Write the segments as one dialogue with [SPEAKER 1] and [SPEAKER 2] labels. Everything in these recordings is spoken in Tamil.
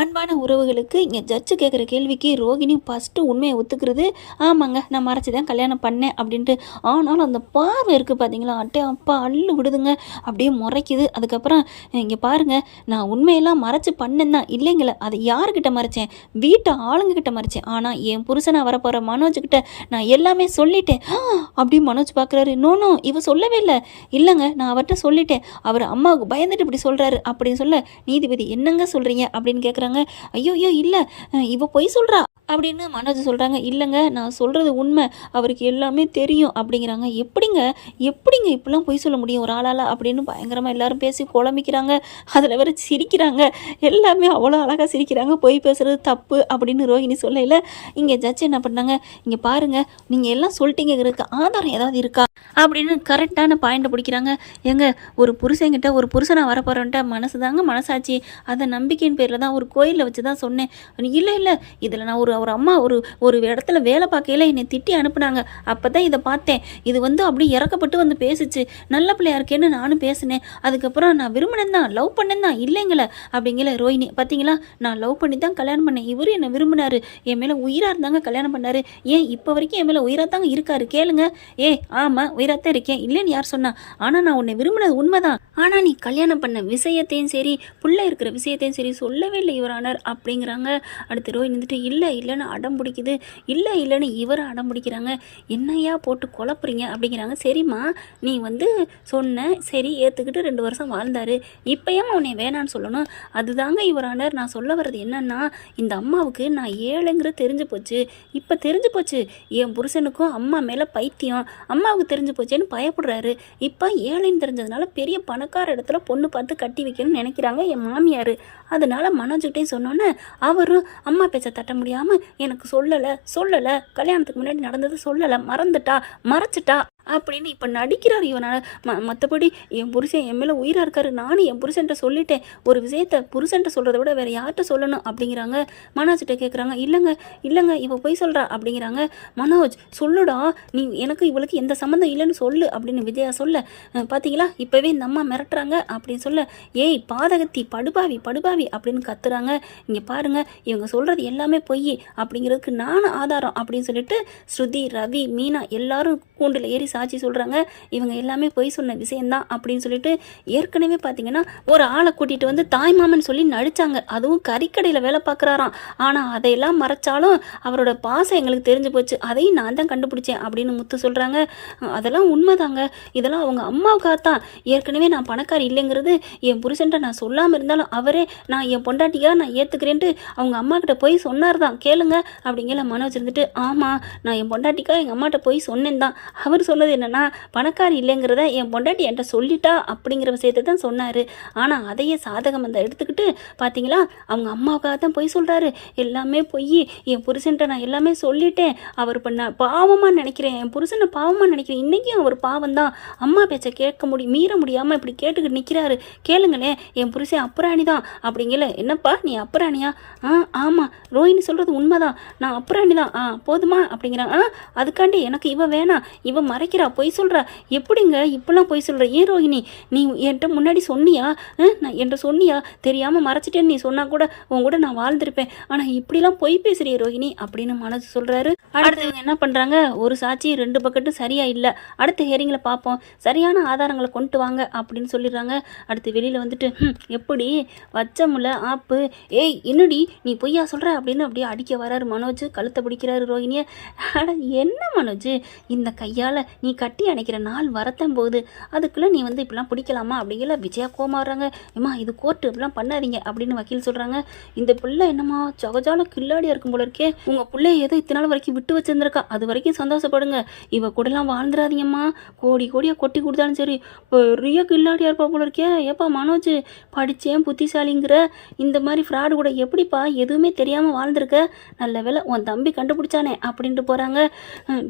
[SPEAKER 1] அன்பான உறவுகளுக்கு இங்கே ஜட்ஜு கேட்குற கேள்விக்கு ரோகிணி ஃபஸ்ட்டு உண்மையை ஒத்துக்கிறது. ஆமாங்க நான் மறைச்சி தான் கல்யாணம் பண்ணேன் அப்படின்ட்டு. ஆனாலும் அந்த பார்வை இருக்குது பார்த்தீங்களா அட்டே அப்பா அள்ளு விடுதுங்க. அப்படியே முறைக்குது. அதுக்கப்புறம் இங்கே பாருங்க நான் உண்மையெல்லாம் மறைச்சு பண்ணேன் தான். இல்லைங்கள அதை யாருக்கிட்ட மறைச்சேன்? வீட்டு ஆளுங்கக்கிட்ட மறைச்சேன். ஆனால் என் புருஷனை வரப்போகிற மனோஜ்கிட்ட நான் எல்லாமே சொல்லிட்டேன். அப்படி அப்படியே மனோஜ் பார்க்குறாரு நோ நோ இவ சொல்லவே இல்லை. இல்லைங்க நான் அவர்கிட்ட சொல்லிட்டேன். அவர் அம்மாவுக்கு பயந்துட்டு இப்படி சொல்கிறாரு அப்படின்னு சொல்ல நீதிபதி என்னங்க சொல்கிறீங்க அப்படின்னு கேட்குறாங்க ஐயோ ஐயோ இல்லை. இவ பொய் சொல்கிறா அப்படின்னு மனோஜ் சொல்கிறாங்க இல்லைங்க நான் சொல்கிறது உண்மை. அவருக்கு எல்லாமே தெரியும் அப்படிங்கிறாங்க. எப்படிங்க? எப்படிங்க இப்படிலாம் பொய் சொல்ல முடியும் ஒரு ஆளால் அப்படின்னு பயங்கரமாக எல்லாரும் பேசி குழம்பிக்கிறாங்க அதில் வேற சிரிக்கிறாங்க. எல்லாமே அவ்வளோ அழகாக சிரிக்கிறாங்க. பொய் பேசுகிறது தப்பு அப்படின்னு ரோஹிணி சொல்லையில் இங்கே ஜட்ஜ் என்ன பண்ணாங்க? இங்கே பாருங்கள் நீங்கள் எல்லாம் சொல்லிட்டீங்கிறதுக்கு ஆதாரம் ஏதாவது இருக்கா? அப்படின்னு கரெக்டான பாயிண்ட்டை பிடிக்கிறாங்க. எங்க ஒரு புருஷன்கிட்ட ஒரு புருஷனை வரப்போகிறவன்ட்ட மனசு தாங்க மனசாட்சி. அதை நம்பிக்கையின் பேரில் தான் ஒரு கோயிலில் வச்சு தான் சொன்னேன். இல்லை இல்லை இதில் நான் ஒரு ஒரு அம்மா ஒரு ஒரு இடத்துல வேலை பார்க்கையில என்னை திட்டி அனுப்புனாங்க. அப்போ தான் இதை பார்த்தேன். இது வந்து அப்படியே இறக்கப்பட்டு வந்து பேசிச்சு. நல்ல பிள்ளையா இருக்கேன்னு நானும் பேசினேன். அதுக்கப்புறம் நான் விரும்பினேன் தான் லவ் பண்ணேன் தான். இல்லைங்களே? அப்படிங்கிற ரோஹினி பார்த்தீங்களா நான் லவ் பண்ணி தான் கல்யாணம் பண்ணேன். இவரும் என்னை விரும்பினார். என் மேலே உயிராக இருந்தாங்க கல்யாணம் பண்ணார். ஏன் இப்போ வரைக்கும் என் மேலே உயிராக தாங்க இருக்காரு? கேளுங்க. ஏ ஆமாம் உயிராக தான் இருக்கேன். இல்லைன்னு யார் சொன்னா? ஆனால் நான் உன்னை விரும்பினது உண்மைதான். ஆனால் நீ கல்யாணம் பண்ண விஷயத்தையும் சரி புள்ள இருக்கிற விஷயத்தையும் சரி சொல்லவே இல்லை இவரானார். அப்படிங்கிறாங்க. அடுத்து ரோஹினி வந்துட்டு இல்லை இல்லை இல்லைன்னு அடம் பிடிக்குது. இல்லை இல்லைன்னு இவர் அடம் பிடிக்கிறாங்க. என்னையா போட்டு குழப்புறீங்க அப்படிங்கிறாங்க. சரிம்மா நீ வந்து சொன்ன சரி ஏற்றுக்கிட்டு ரெண்டு வருஷம் வாழ்ந்தாரு. இப்போயும் உன்னை வேணான்னு சொல்லணும். அதுதாங்க இவரானர் நான் சொல்ல வர்றது என்னன்னா இந்த அம்மாவுக்கு நான் ஏழைங்கிறது தெரிஞ்சு போச்சு. இப்போ தெரிஞ்சு போச்சு. என் புருஷனுக்கும் அம்மா மேலே பைத்தியம். அம்மாவுக்கு தெரிஞ்சு போச்சேன்னு பயப்படுறாரு. இப்போ ஏழைன்னு தெரிஞ்சதுனால பெரிய பணக்கார இடத்துல பொண்ணு பார்த்து கட்டி வைக்கணும்னு நினைக்கிறாங்க என் மாமியார். அதனால மனோஜ்கிட்டையும் சொன்னோன்னே அவரும் அம்மா பேச்ச தட்ட முடியாமல் எனக்கு சொல்லலை சொல்லலை. கல்யாணத்துக்கு முன்னாடி நடந்தது சொல்லலை. மறந்துட்டா மறைச்சிட்டா. அப்படின்னு இப்போ நடிக்கிறார் இவனால். ம மற்றபடி என் புருஷன் என் மேலே உயிராக இருக்காரு. நானும் என் புருஷன்ட்ட சொல்லிட்டேன். ஒரு விஷயத்தை புருஷன்ட்ட சொல்கிறத விட வேறு யார்கிட்ட சொல்லணும் அப்படிங்கிறாங்க. மனோஜ்கிட்ட கேட்குறாங்க இல்லைங்க இல்லைங்க இவ போய் சொல்கிறா அப்படிங்கிறாங்க. மனோஜ் சொல்லுடா நீ எனக்கு இவளுக்கு எந்த சம்மந்தம் இல்லைன்னு சொல்லு அப்படின்னு விஜயா சொல்ல. பார்த்தீங்களா இப்போவே இந்த அம்மா மிரட்டுறாங்க அப்படின்னு சொல்ல. ஏய் பாதகத்தி படுபாவி படுபாவி அப்படின்னு கத்துறாங்க. இங்கே பாருங்க இவங்க சொல்கிறது எல்லாமே பொய் அப்படிங்கிறதுக்கு நானும் ஆதாரம் அப்படின்னு சொல்லிட்டு ஸ்ருதி ரவி மீனா எல்லாரும் கூண்டில் ஏறி சாட்சி சொல்கிறாங்க இவங்க எல்லாமே பொய் சொன்ன விஷயந்தான் அப்படின்னு சொல்லிட்டு ஏற்கனவே பார்த்தீங்கன்னா ஒரு ஆளை கூட்டிகிட்டு வந்து தாய்மாமன் சொல்லி நடிச்சாங்க. அதுவும் கறிக்கடையில் வேலை பார்க்குறாராம். ஆனால் அதையெல்லாம் மறைச்சாலும் அவரோட பாசம் எங்களுக்கு தெரிஞ்சு போச்சு. அதையும் நான் தான் கண்டுபிடிச்சேன் அப்படின்னு முத்து சொல்கிறாங்க அதெல்லாம் உண்மைதாங்க. இதெல்லாம் அவங்க அம்மாவுக்காக தான் ஏற்கனவே நான் பணக்காரி இல்லைங்கிறது என் புருஷன்ட்ட நான் சொல்லாமல் இருந்தாலும் அவரே நான் என் பொண்டாட்டியாக நான் ஏற்றுக்கிறேன்ட்டு அவங்க அம்மா கிட்ட போய் சொன்னார் தான் கேளுங்க அப்படிங்கிற மனோஜ் இருந்துட்டு ஆமாம் நான் என் பொண்டாட்டிக்கா எங்கள் அம்மாட்ட போய் சொன்னேன் தான் அவர் சொன்னது என்னன்னா பணக்காரி இல்லைங்கிறத என் பொண்டாட்டி என்கிட்ட சொல்லிட்டா அப்படிங்கிற விஷயத்தை தான் சொன்னார். ஆனால் அதையே சாதகம் அந்த எடுத்துக்கிட்டு பார்த்தீங்களா அவங்க அம்மாவுக்காக தான் போய் சொல்கிறாரு எல்லாமே பொய் என் புருஷன்ட்ட நான் எல்லாமே சொல்லிட்டேன். அவர் பண்ண பாவமாக நினைக்கிறேன். என் புருஷனை பாவமாக நினைக்கிறேன். இன்றைக்கும் அவர் பாவம் தான். அம்மா பேச்சை கேட்க முடி மீற முடியாமல் இப்படி கேட்டுக்கிட்டு நிற்கிறாரு கேளுங்களேன் என் புருஷன் அப்புராணி தான் அப்படிங்கல. என்னப்பா நீ அப்புராணியா ஆ ஆமாம் ரோஹிணி சொல்கிறது உண்மைதான். நான் அப்புராணி தான். ஆ போதுமா? அப்படிங்கிறான் ஆ அதுக்காண்டி எனக்கு இவன் வேணாம். இவன் இவ மறைக்கிறா பொய் சொல்கிறா எப்படிங்க இப்பெல்லாம் பொய் சொல்கிற ஏன் ரோஹிணி? நீ என்கிட்ட முன்னாடி சொன்னியா? நான் என்கிட்ட சொன்னியா? தெரியாமல் மறைச்சிட்டேன்னு நீ சொன்னால் கூட உன் கூட நான் வாழ்ந்திருப்பேன். ஆனால் இப்படிலாம் பொய் பேசுகிறிய ரோஹிணி அப்படின்னு மனசு சொல்கிறாரு அடுத்து இவங்க என்ன பண்ணுறாங்க ஒரு சாட்சி ரெண்டு பக்கெட்டும் சரியாக இல்லை. அடுத்த ஹியரிங்கில் பார்ப்போம் சரியான ஆதாரங்களை கொண்டு வாங்க அப்படின்னு சொல்லிடுறாங்க. அடுத்து வெளியில் வந்துட்டு எப்படி? வச்சமுல ஆப்பு. ஏய் என்னடி? நீ பொய்யா சொல்கிற அப்படின்னு அப்படியே அடிக்க வராரு மனோஜ். கழுத்தை பிடிக்கிறாரு ரோஹிணியை. ஆனால் என்ன மனோஜ்? இந்த கையால் நீ கட்டி அணைக்கிற நாள் வரத்தான் போகுது அதுக்குள்ளே நீ வந்து இப்படிலாம் பிடிக்கலாமா? அப்படிங்கிற விஜயா கோமா வர்றாங்க ஏம்மா இது கோர்ட்டு இப்படிலாம் பண்ணாதீங்க அப்படின்னு வக்கீல் சொல்கிறாங்க இந்த பிள்ளை என்னம்மா சகஜால கில்லாடியாக இருக்கும் போல இருக்கே. உங்கள் பிள்ளை ஏதோ இத்தனை நாள் வரைக்கும் விட்டு வச்சிருந்திருக்கா. அது வரைக்கும் சந்தோஷப்படுங்க. இவ கூடலாம் வாழ்ந்துடாதீங்கம்மா கோடி கோடியாக கொட்டி கொடுத்தாலும் சரி பெரிய கில்லாடியாக இருப்பா போல இருக்கே. ஏப்பா மனோஜ் படித்தேன் புத்திசாலிங்கிற. இந்த மாதிரி ஃப்ராடு கூட எப்படிப்பா? எதுவுமே தெரியாமல் வாழ்ந்துருக்க. நல்ல வேலை உன் தம்பி கண்டுபிடிச்சானே அப்படின்ட்டு போகிறாங்க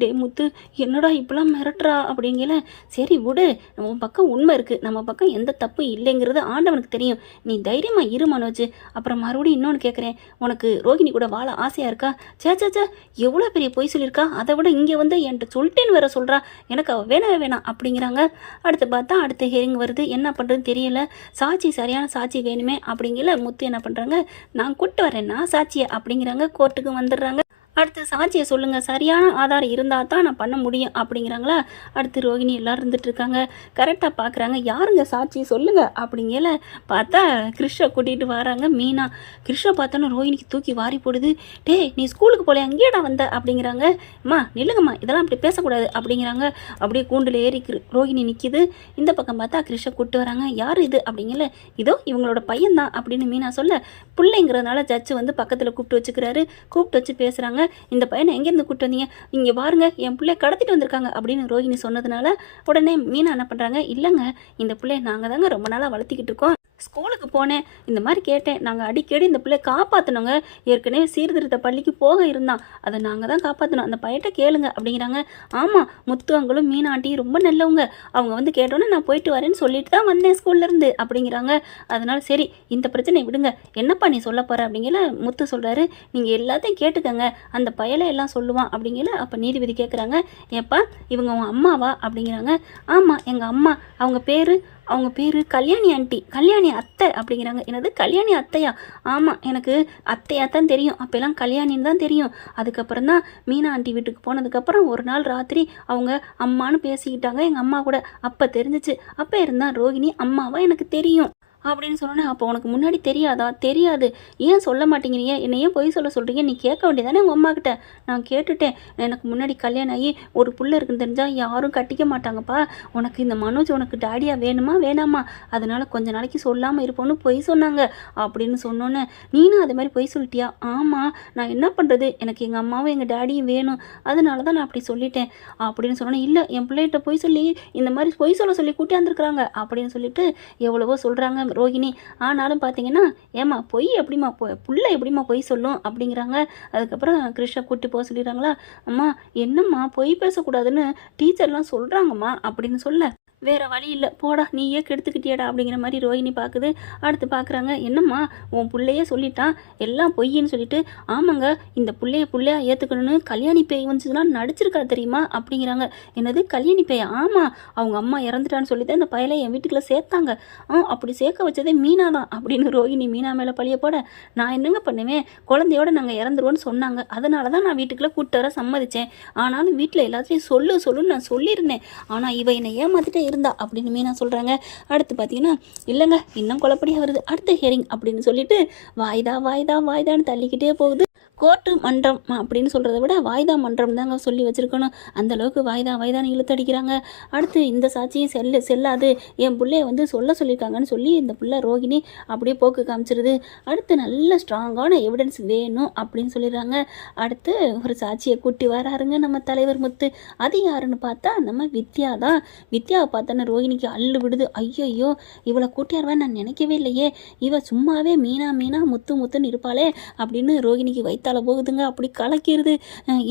[SPEAKER 1] டே முத்து என்னடா இப்பெல்லாம் மிரட்டுறா அப்படிங்கல சரி விடு நம்ம பக்கம் உண்மை இருக்குது நம்ம பக்கம் எந்த தப்பு இல்லைங்கிறது ஆண்டவனுக்கு தெரியும். நீ தைரியமாக இரு மனோஜ். அப்புறம் மறுபடியும் இன்னொன்று கேட்குறேன் உனக்கு ரோகிணி கூட வாழ ஆசையாக இருக்கா? சே சே சே எவ்வளோ பெரிய பொய் சொல்லியிருக்கா? அதை விட இங்கே வந்து என்கிட்ட சொல்லிட்டேன்னு வேற சொல்கிறா எனக்கு அவள் வேணவே வேணாம் அப்படிங்கிறாங்க. அடுத்து பார்த்தா அடுத்த ஹியரிங் வருது. என்ன பண்ணுறதுன்னு தெரியல. சாட்சி சரியான சாட்சி வேணுமே அப்படிங்கிற முத்து என்ன பண்ணுறாங்க நான் கூட்டு வரேன்னா சாட்சியை அப்படிங்கிறாங்க. கோர்ட்டுக்கு வந்துடுறாங்க. அடுத்து சாட்சியை சொல்லுங்கள் சரியான ஆதாரம் இருந்தால் தான் நான் பண்ண முடியும் அப்படிங்கிறாங்களா? அடுத்து ரோகிணி எல்லாரும் இருந்துட்டுருக்காங்க கரெக்டாக பார்க்குறாங்க யாருங்க சாட்சி சொல்லுங்கள் அப்படிங்கல பார்த்தா கிருஷ்ண கூட்டிகிட்டு வராங்க. மீனா. கிருஷ்ண பார்த்தோன்னா ரோஹிணிக்கு தூக்கி வாரி போடுது. டே நீ ஸ்கூலுக்கு போல அங்கேயேடா வந்த? அப்படிங்கிறாங்க. அம்மா நில்லுங்கம்மா. இதெல்லாம் அப்படி பேசக்கூடாது அப்படிங்கிறாங்க. அப்படியே கூண்டில் ஏறி கிரு- ரோஹிணி நிற்கிது இந்த பக்கம் பார்த்தா கிருஷ்ண கூப்பிட்டு வராங்க. யார் இது அப்படிங்கல? இதோ இவங்களோட பையன்தான் அப்படின்னு மீனா சொல்ல. பிள்ளைங்கிறதுனால ஜட்ஜு வந்து பக்கத்தில் கூப்பிட்டு வச்சுக்கிறாரு. கூப்பிட்டு வச்சு பேசுகிறாங்க இந்த பையனை எங்கேருந்து கூப்பிட்டு வந்தீங்க? இங்கே பாருங்க என் பிள்ளைய கடத்திட்டு வந்திருக்காங்க அப்படின்னு ரோஹிணி சொன்னதுனால உடனே மீனா என்ன பண்ணுறாங்க இல்லைங்க இந்த பிள்ளைய நாங்கள் தாங்க ரொம்ப நாளாக வளர்த்திக்கிட்டு இருக்கோம். ஸ்கூலுக்கு போனேன். இந்த மாதிரி கேட்டேன். நாங்கள் அடிக்கடி இந்த பிள்ளை காப்பாற்றினோங்க ஏற்கனவே சீர்திருத்த பள்ளிக்கு போக இருந்தான். அதை நாங்கள் தான் காப்பாற்றினோம் அந்த பையட்ட கேளுங்க அப்படிங்கிறாங்க. ஆமாம் முத்து அங்களும் மீனாட்டியும் ரொம்ப நல்லவங்க. அவங்க வந்து கேட்டோன்னே நான் போயிட்டு வரேன்னு சொல்லிட்டு தான் வந்தேன் ஸ்கூல்லேருந்து அப்படிங்கிறாங்க. அதனால் சரி இந்த பிரச்சனை விடுங்க. என்னப்பா நீ சொல்ல போகிற அப்படிங்கல முத்து சொல்கிறாரு நீங்கள் எல்லாத்தையும் கேட்டுக்கங்க. அந்த பயலை எல்லாம் சொல்லுவான் அப்படிங்கல அப்போ நீதிபதி கேட்குறாங்க ஏப்பா இவங்க உன் அம்மாவா அப்படிங்கிறாங்க. ஆமாம் எங்கள் அம்மா. அவங்க பேர் அவங்க பேர் கல்யாணி ஆண்டி கல்யாணி அத்தை அப்படிங்கிறாங்க. என்னது? கல்யாணி அத்தையா? ஆமாம் எனக்கு அத்தையா தான் தெரியும். அப்போல்லாம் கல்யாணின்னு தான் தெரியும். அதுக்கப்புறம் தான் மீனா ஆண்டி வீட்டுக்கு போனதுக்கப்புறம் ஒரு நாள் ராத்திரி அவங்க அம்மான்னு பேசிக்கிட்டாங்க. எங்கள் அம்மா கூட அப்போ தெரிஞ்சிச்சு. அப்போ இருந்தால் ரோகிணி அம்மாவாக எனக்கு தெரியும். அப்படின்னு சொன்னோன்னே அப்போ உனக்கு முன்னாடி தெரியாதா? தெரியாது. ஏன் சொல்ல மாட்டேங்கிறீங்க? என்னை ஏன் பொய் சொல்ல சொல்கிறீங்க நீ கேட்க வேண்டியதானே உங்கள் அம்மாக்கிட்ட நான் கேட்டுட்டேன். எனக்கு முன்னாடி கல்யாணம் ஆகி ஒரு புள்ள இருக்குன்னு தெரிஞ்சால் யாரும் கட்டிக்க மாட்டாங்கப்பா. உனக்கு இந்த மனோஜ் உனக்கு டாடியாக வேணுமா? வேணாமா? அதனால் கொஞ்ச நாளைக்கு சொல்லாமல் இருப்போன்னு பொய் சொன்னாங்க. அப்படின்னு சொன்னோன்னே நீனும் அதே மாதிரி பொய் சொல்லிட்டியா? ஆமாம் நான் என்ன பண்ணுறது எனக்கு எங்கள் அம்மாவும் எங்கள் டேடியும் வேணும். அதனால தான் நான் அப்படி சொல்லிட்டேன். அப்படின்னு சொன்னோன்னே இல்லை என் பிள்ளைகிட்ட பொய் சொல்லி இந்த மாதிரி பொய் சொல்ல சொல்லி கூட்டியாந்துருக்குறாங்க. அப்படின்னு சொல்லிட்டு எவ்வளவோ சொல்கிறாங்க ரோகிணி ஆனாலும் பார்த்தீங்கன்னா ஏம்மா பொய் எப்படிம்மா பொ புள்ள எப்படிம்மா பொய் சொல்லும் அப்படிங்கிறாங்க. அதுக்கப்புறம் கிருஷ்ணா கூட்டி போக சொல்லிடுறாங்களா அம்மா என்னம்மா பொய் பேசக்கூடாதுன்னு டீச்சர்லாம் சொல்கிறாங்கம்மா அப்படின்னு சொல்ல வேறு வழி இல்லை. போடா நீயே கெடுத்துக்கிட்டியடா அப்படிங்கிற மாதிரி ரோஹிணி பார்க்குது அடுத்து பார்க்குறாங்க என்னம்மா உன் பிள்ளையே சொல்லிட்டான் எல்லாம் பொய்ன்னு சொல்லிட்டு ஆமாங்க இந்த பிள்ளைய பிள்ளையாக ஏற்றுக்கணும்னு கல்யாணி பேய் வந்துச்சுலாம் நடிச்சிருக்கா தெரியுமா? அப்படிங்கிறாங்க. என்னது கல்யாணி பேய்? ஆமாம் அவங்க அம்மா இறந்துட்டான்னு சொல்லி தான் இந்த பயலை என் வீட்டுக்குள்ளே சேர்த்தாங்க. ஆ அப்படி சேர்க்க வச்சதே மீனா தான் அப்படின்னு ரோஹிணி மீனா மேலே பழிய போட நான் என்னங்க பண்ணுவேன்? குழந்தையோட நாங்கள் இறந்துருவோன்னு சொன்னாங்க. அதனால தான் நான் வீட்டுக்குள்ளே கூட்டு வர சம்மதித்தேன் ஆனாலும் வீட்டில் எல்லாத்தையும் சொல்லு சொல்லுன்னு நான் சொல்லியிருந்தேன். ஆனால் இவ என்னை ஏமாத்திட்டே இருந்தா அப்படின்னு மீனா சொல்கிறாங்க அடுத்து பார்த்தீங்கன்னா இல்லைங்க இன்னும் குழப்படியாக வருது. அடுத்த ஹியரிங் அப்படின்னு சொல்லிட்டு வாய்தா வாய்தா வாய்தான்னு தள்ளிக்கிட்டே போகுது. கோர்ட்டு மன்றம் அப்படின்னு சொல்கிறத விட வாய்தா மன்றம் தாங்க சொல்லி வச்சுருக்கணும். அந்த அளவுக்கு வாய்தா வாய்தான்னு இழுத்தடிக்கிறாங்க அடுத்து இந்த சாட்சியும் செல்லு செல்லாது. என் பிள்ளைய வந்து சொல்ல சொல்லியிருக்காங்கன்னு சொல்லி இந்த பிள்ளை ரோகிணி அப்படியே போக்கு காமிச்சிருது. அடுத்து நல்ல ஸ்ட்ராங்கான எவிடன்ஸ் வேணும் அப்படின்னு சொல்லிடுறாங்க. அடுத்து ஒரு சாட்சியை கூட்டி வராருங்க நம்ம தலைவர் முத்து. அது யாருன்னு பார்த்தா நம்ம வித்யா தான். வித்யாவை பார்த்தோன்னு ரோகிணிக்கு அள்ளு விடுது. ஐயையோ இவளை கூட்டியாருவேன் நான் நினைக்கவே இல்லையே. இவள் சும்மாவே மீனா மீனா முத்து முத்துன்னு இருப்பாளே அப்படின்னு ரோகிணிக்கு வைத்தால போகுதுங்க அப்படி கலக்கிடுது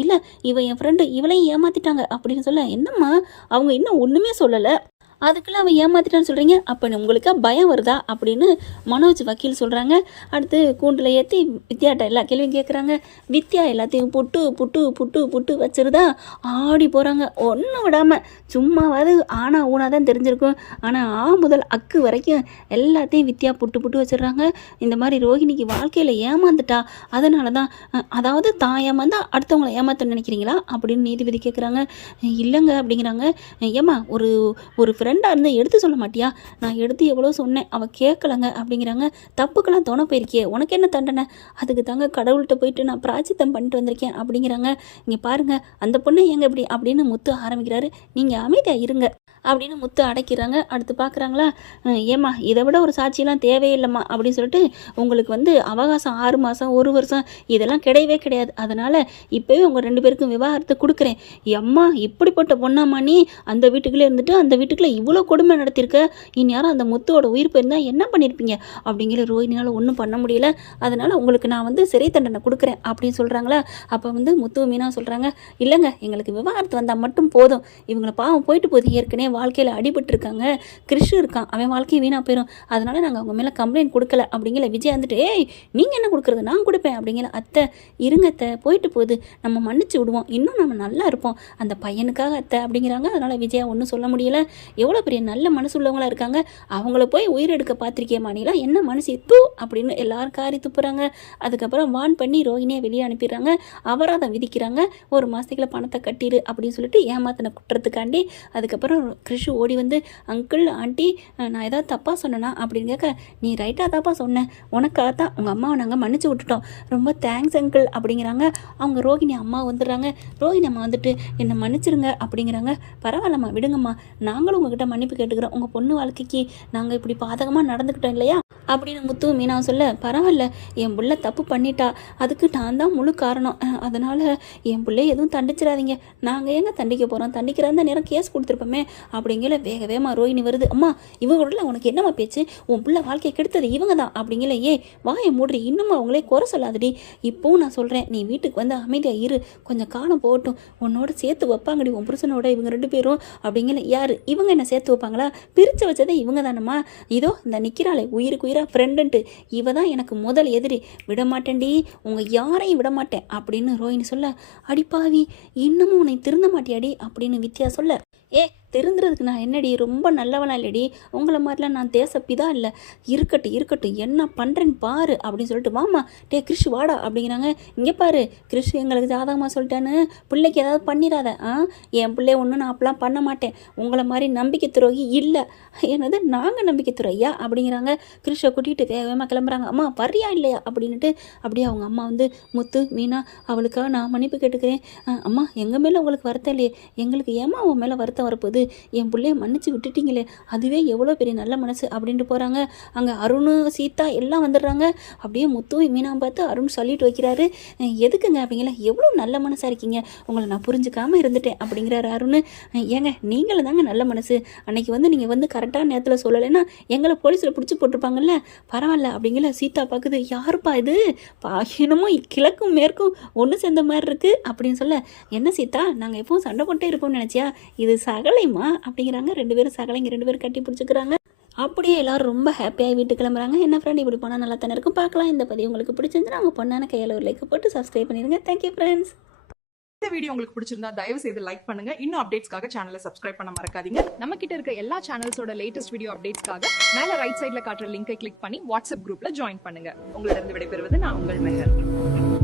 [SPEAKER 1] இல்லை இவன் என் ஃப்ரெண்டு இவளையும் ஏமாத்திட்டாங்க அப்படின்னு சொல்ல என்னம்மா? அவங்க இன்னும் ஒன்றுமே சொல்லலை. அதுக்கெல்லாம் அவன் ஏமாத்திட்டான்னு சொல்கிறீங்க அப்போ உங்களுக்கு பயம் வருதா? அப்படின்னு மனோஜ் வக்கீல் சொல்கிறாங்க அடுத்து கூண்டில் ஏற்றி வித்யாட்ட எல்லா கேள்வியும் கேட்குறாங்க வித்யா எல்லாத்தையும் புட்டு புட்டு புட்டு புட்டு வச்சிருதா? ஆடி போகிறாங்க ஒன்றும் விடாமல் சும்மாவாவது ஆனா ஊனா தான் தெரிஞ்சிருக்கும். ஆனால் ஆ முதல் அக்கு வரைக்கும் எல்லாத்தையும் வித்தியா புட்டு புட்டு வச்சிடுறாங்க. இந்த மாதிரி ரோஹிணிக்கு வாழ்க்கையில் ஏமாந்துட்டா அதனால தான் அதாவது தான் ஏமாந்தா அடுத்தவங்களை ஏமாத்த நினைக்கிறீங்களா? அப்படின்னு நீதிபதி கேட்குறாங்க இல்லைங்க அப்படிங்கிறாங்க. ஏம்மா ஒரு ஒரு ஃப்ரெண்டாக இருந்து எடுத்து சொல்ல மாட்டியா? நான் எடுத்து எவ்வளோ சொன்னேன் அவள் கேட்கலங்க அப்படிங்கிறாங்க. தப்புக்கெல்லாம் தோண போயிருக்கியே உனக்கு என்ன தண்டனை? அதுக்கு தாங்க கடவுள்கிட்ட போயிட்டு நான் பிராச்சித்தம் பண்ணிட்டு வந்திருக்கேன் அப்படிங்கிறாங்க. இங்கே பாருங்கள் அந்த பொண்ணை எங்கே இப்படி அப்படின்னு முத்து ஆரம்பிக்கிறாரு. நீங்கள் அமைதியாக இருங்க. அப்படின்னு முத்து அடைக்கிறாங்க. அடுத்து பார்க்குறாங்களா? ஏம்மா இதை விட ஒரு சாட்சியெல்லாம் தேவையில்லைம்மா அப்படின்னு சொல்லிட்டு உங்களுக்கு வந்து அவகாசம் ஆறு மாதம் ஒரு வருஷம் இதெல்லாம் கிடையவே கிடையாது. அதனால் இப்போவே உங்கள் ரெண்டு பேருக்கும் விவாகரத்தை கொடுக்குறேன். எம்மா இப்படிப்பட்ட பொண்ணாம்மா நீ? அந்த வீட்டுக்குள்ளே இருந்துட்டு அந்த வீட்டுக்குள்ளே இவ்வளோ கொடுமை நடத்தியிருக்க? இனி யாரும் அந்த முத்துவோட உயிர் போயிருந்தால் என்ன பண்ணியிருப்பீங்க அப்படிங்கிற ரோஹினியால் ஒன்றும் பண்ண முடியல. அதனால் உங்களுக்கு நான் வந்து சிறை தண்டனை கொடுக்குறேன் அப்படின்னு சொல்கிறாங்களா அப்போ வந்து முத்து மீனா சொல்கிறாங்க இல்லைங்க எங்களுக்கு விவாகரத்து வந்தால் மட்டும் போதும். இவங்களை பாவம் போயிட்டு போகுது. ஏற்கனவே வாழ்க்கையில் அடிபட்டு இருக்காங்க கிறிஷ் இருக்கான். அவன் வாழ்க்கையை வீணாக போயிடும் அதனால் நாங்கள் அவங்க மேலே கம்ப்ளைண்ட் கொடுக்கல. அப்படிங்கிற விஜய் வந்துட்டு ஏய் நீங்கள் என்ன கொடுக்குறது? நான் கொடுப்பேன். அப்படிங்கிற அத்தை இருங்க அத்தை போயிட்டு போகுது. நம்ம மன்னிச்சு விடுவோம். இன்னும் நம்ம நல்லா இருப்போம். அந்த பையனுக்காக அத்தை அப்படிங்கிறாங்க. அதனால் விஜயா ஒன்றும் சொல்ல முடியல. எவ்வளோ பெரிய நல்ல மனசு உள்ளவங்களா இருக்காங்க. அவங்கள போய் உயிரெடுக்க பார்த்துருக்கே மாணிலா என்ன மனசு? தூ! அப்படின்னு எல்லாரும் காரி துப்புறாங்க. அதுக்கப்புறம் வான் பண்ணி ரோஹினியை வெளியே அனுப்பிடுறாங்க. அபராதம் விதிக்கிறாங்க. ஒரு மாதத்துக்குள்ள பணத்தை கட்டிடு அப்படின்னு சொல்லிட்டு ஏமாத்தின குற்றத்துக்காண்டி அதுக்கப்புறம் கிறிஷு ஓடி வந்து அங்கிள் ஆண்டி நான் ஏதாவது தப்பாக சொன்னேன்னா அப்படின்னு கேட்க நீ ரைட்டாக தப்பாக சொன்னேன் உனக்காக தான் உங்கள் அம்மாவை நாங்கள் மன்னிச்சு விட்டுட்டோம். ரொம்ப தேங்க்ஸ் அங்கிள் அப்படிங்கிறாங்க. அவங்க ரோகிணி அம்மா வந்துடுறாங்க. ரோகிணி அம்மா வந்துட்டு என்னை மன்னிச்சிருங்க. அப்படிங்கிறாங்க. பரவாயில்லம்மா விடுங்கம்மா. நாங்களும் உங்ககிட்ட மன்னிப்பு கேட்டுக்கிறோம். உங்கள் பொண்ணு வாழ்க்கைக்கு நாங்கள் இப்படி பாதகமாக நடந்துக்கிட்டோம் இல்லையா? அப்படின்னு முத்து மீனா சொல்ல பரவாயில்ல என் புள்ள தப்பு பண்ணிட்டா. அதுக்கு நான் தான் முழு காரணம். அதனால் அதனால என் பிள்ளை எதுவும் தண்டிச்சிடாதீங்க. நாங்கள் ஏங்க தண்டிக்க போகிறோம் தண்டிக்கிற நேரம் கேஸ் கொடுத்துருப்போமே. அப்படிங்கிற வேக வேகமாக ரோஹினி வருது. அம்மா இவங்களோட உனக்கு என்னம்மா பேச்சு? உன் பிள்ளை வாழ்க்கையை கெடுத்தது இவங்க தான். அப்படிங்கிற ஏ வாயை மூடுறி இன்னும் அவங்களே குறை சொல்லாதடி. இப்போவும் நான் சொல்கிறேன் நீ வீட்டுக்கு வந்து அமைதியாக இரு. கொஞ்சம் காலம் போகட்டும். உன்னோட சேர்த்து வைப்பாங்கடி உன் புருஷனோட இவங்க ரெண்டு பேரும். அப்படிங்கிற யார்? இவங்க என்ன சேர்த்து வைப்பாங்களா? பிரித்து வச்சதே இவங்க தானம்மா. இதோ இந்த நிற்கிறாளே உயிருக்கு உயிராக ஃப்ரெண்டுன்ட்டு இவ தான் எனக்கு முதல் எதிரி. விட மாட்டேன்டி உங்கள் யாரையும் விட மாட்டேன் அப்படின்னு ரோஹினி சொல்ல அடிப்பாவி இன்னமும் உன்னை திருந்த மாட்டியாடி? அப்படின்னு வித்யா சொல்ல ஏ திருந்துறதுக்கு நான் என்னடி? ரொம்ப நல்லவனா இல்லடி. உங்களை மாதிரிலாம் நான் தேசப்பிதா இல்லை. இருக்கட்டும் இருக்கட்டும். என்ன பண்ணுறேன்னு பாரு அப்படின்னு சொல்லிட்டு வாமா டே கிறிஷ் வாடா அப்படிங்கிறாங்க. இங்கே பாரு கிறிஷ் எங்களுக்கு ஜாதகமாக சொல்லிட்டேன்னு. பிள்ளைக்கு ஏதாவது பண்ணிடாத ஆ என் பிள்ளை ஒன்றும் நான் அப்படிலாம் பண்ண மாட்டேன். உங்களை மாதிரி நம்பிக்கை துரோகி இல்லை. என்னது நாங்கள் நம்பிக்கை துறையா அப்படிங்கிறாங்க. கிறிஷை கூட்டிகிட்டு வேகமாக கிளம்புறாங்க. அம்மா வரியா இல்லையா? அப்படின்ட்டு அப்படியே அவங்க அம்மா வந்து முத்து மீனா அவளுக்காக நான் மன்னிப்பு கேட்டுக்கிறேன். "ஆ, அம்மா எங்கள் மேலே உங்களுக்கு வருத்தம் இல்லையே? எங்களுக்கு ஏமா உன் மேலே வருத்தம் வரப்போகுது. என் பிள்ளைய மன்னிச்சு விட்டுட்டீங்களே அதுவே எவ்வளோ பெரிய நல்ல மனசு அப்படின்ட்டு போகிறாங்க அங்கே அருண் சீதா எல்லாம் வந்துடுறாங்க. அப்படியே முத்து மீனாம் பார்த்து அருண் சொல்லிட்டு வைக்கிறாரு. எதுக்குங்க அப்படிங்களா எவ்வளோ நல்ல மனசாக இருக்கீங்க? உங்களை நான் புரிஞ்சுக்காம இருந்துட்டேன் அப்படிங்கிறாரு அருண். ஏங்க நீங்களும் தாங்க நல்ல மனசு. அன்னைக்கு வந்து நீங்கள் வந்து கரெக்டான நேரத்தில் சொல்லலைன்னா எங்களை போலீஸில் பிடிச்சி போட்டிருப்பாங்கல்ல பரவாயில்ல அப்படிங்கிற சீதா பார்க்குது யாருப்பா இது? பாகினமும் என்னமோ கிழக்கும் மேற்கும் ஒன்று சேர்ந்த மாதிரி இருக்குது அப்படின்னு சொல்ல. என்ன சீதா நாங்கள் எப்பவும் சண்டை போட்டே இருப்போம்னு நினச்சியா? இது சகலைமா அப்படிங்கிறாங்க. ரெண்டு பேரும் சகலைங்க ரெண்டு பேரும் கட்டி பிடிச்சிக்கிறாங்க. அப்படியே எல்லாரும் ரொம்ப ஹாப்பியாக வீட்டுக்கு கிளம்புறாங்க. என்ன ஃப்ரெண்ட் இப்படி போனால் நல்லா தானே இருக்கும்? பார்க்கலாம். இந்த பதிவு உங்களுக்கு பிடிச்சிருந்துச்சுன்னா அவங்க பொண்ணான கையில் ஒரு லைக் போட்டு சப்ஸ்கிரைப் பண்ணிடுங்க. தேங்க்யூ ஃப்ரெண்ட்ஸ்
[SPEAKER 2] இந்த வீடியோ உங்களுக்கு பிடிச்சிருந்தா தயவு செய்து லைக் பண்ணுங்க. இன்னும் அப்டேட்ஸ்க்காக சேனலை சப்ஸ்கிரைப் பண்ண மறக்காதீங்க.
[SPEAKER 3] நம்ம கிட்ட இருக்க எல்லா சேனல்ஸோட லேட்டஸ்ட் வீடியோ அப்டேட்ஸ்க்காக மேல ரைட் சைடில் காட்டுற லிங்கை கிளிக் பண்ணி வாட்ஸ்அப் குரூப்ல ஜாயின் பண்ணுங்க.
[SPEAKER 2] உங்களிடம் விடைபெறுவது நான் உங்கள் மெஹர்.